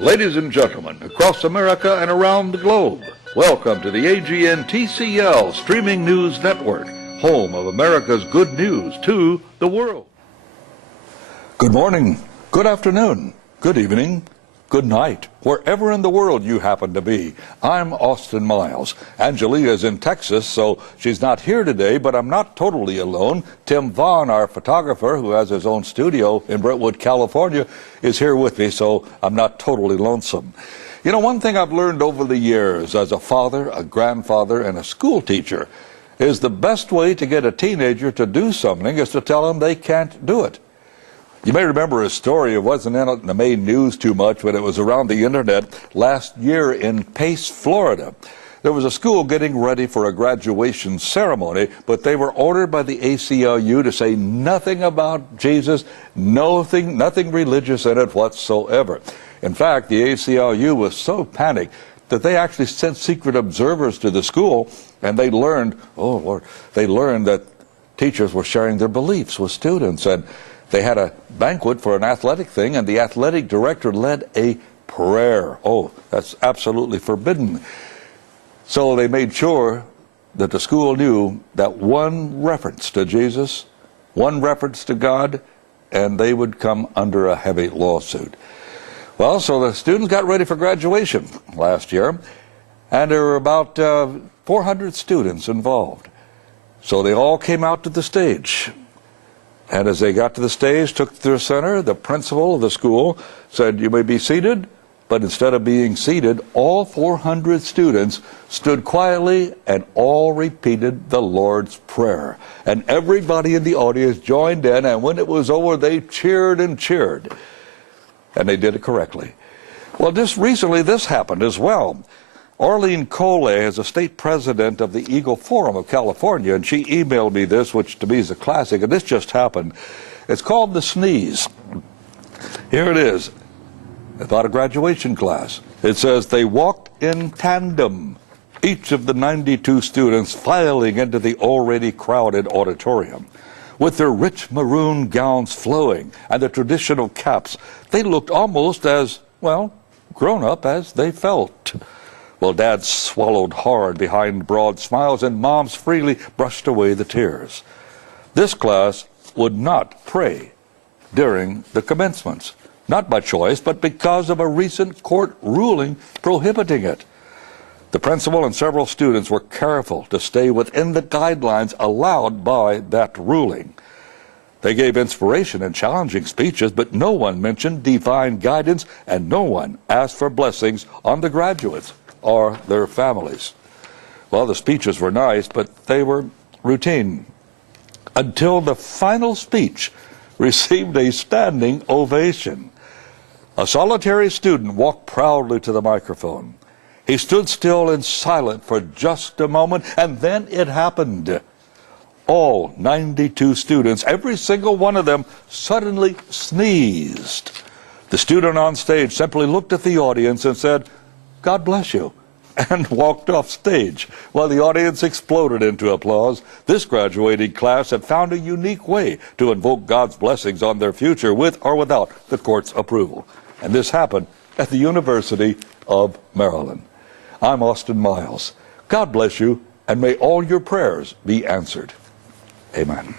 Ladies and gentlemen, across America and around the globe, welcome to the AGN TCL Streaming News Network, home of America's good news to the world. Good morning, good afternoon, good evening, good night, wherever in the world you happen to be. I'm Austin Miles. Angelia is in Texas, so she's not here today, but I'm not totally alone. Tim Vaughn, our photographer, who has his own studio in Brentwood, California, is here with me, so I'm not totally lonesome. You know, one thing I've learned over the years as a father, a grandfather, and a school teacher is the best way to get a teenager to do something is to tell them they can't do it. You may remember a story. It wasn't in the main news too much, but it was around the internet last year in Pace, Florida. There was a school getting ready for a graduation ceremony, but they were ordered by the ACLU to say nothing about Jesus, nothing religious in it whatsoever. In fact, the ACLU was so panicked that they actually sent secret observers to the school, and they learned, that teachers were sharing their beliefs with students, and they had a banquet for an athletic thing, and the athletic director led a prayer. Oh, that's absolutely forbidden. So they made sure that the school knew that one reference to Jesus, one reference to God, and they would come under a heavy lawsuit. Well, so the students got ready for graduation last year, and there were about 400 students involved. So they all came out to the stage. And as they got to the stage, took to the center, the principal of the school said, "You may be seated," but instead of being seated, all 400 students stood quietly and all repeated the Lord's Prayer. And everybody in the audience joined in, and when it was over, they cheered and cheered. And they did it correctly. Well, just recently this happened as well. Arlene Coley is a state president of the Eagle Forum of California, and she emailed me this, which to me is a classic, and this just happened. It's called The Sneeze. Here it is, about a graduation class. It says, "They walked in tandem, each of the 92 students filing into the already crowded auditorium. With their rich maroon gowns flowing and their traditional caps, they looked almost as, well, grown up as they felt." Well, dads swallowed hard behind broad smiles, and moms freely brushed away the tears. This class would not pray during the commencements, not by choice, but because of a recent court ruling prohibiting it. The principal and several students were careful to stay within the guidelines allowed by that ruling. They gave inspiration and challenging speeches, but no one mentioned divine guidance, and no one asked for blessings on the graduates or their families. Well, the speeches were nice, but they were routine, until the final speech received a standing ovation. A solitary student walked proudly to the microphone. He stood still and silent for just a moment, and then it happened. All 92 students, every single one of them, suddenly sneezed. The student on stage simply looked at the audience and said, "God bless you," and walked off stage. While the audience exploded into applause, this graduating class had found a unique way to invoke God's blessings on their future with or without the court's approval. And this happened at the University of Maryland. I'm Austin Miles. God bless you, and may all your prayers be answered. Amen.